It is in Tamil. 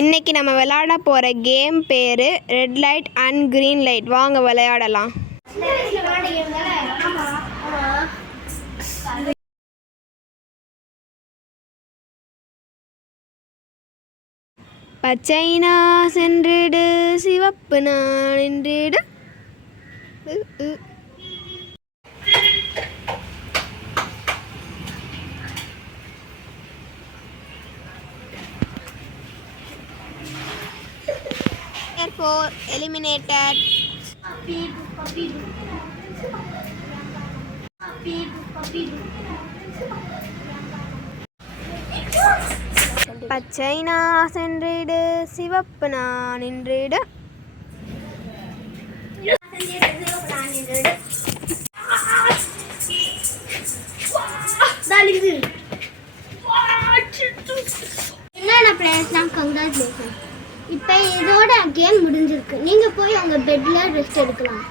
இன்னைக்கு நம்ம விளையாட போகிற கேம் பேர் red light and green light. வாங்க விளையாடலாம். பச்சை நான் சென்றிடு, சிவப்பு நான் நின்றிடு. Therefore, eliminated. பச்சை நான் சென்றிடு, சிவப்பு நான் நின்றிடு. என்னென்ன பிளேயர்ஸ்லாம் கங்க்ராச்சுலேஷன். இப்போ இதோட கேம் முடிஞ்சிருக்கு. நீங்கள் போய் உங்கள் பெட்டில் ரெஸ்ட் எடுக்கலாம்.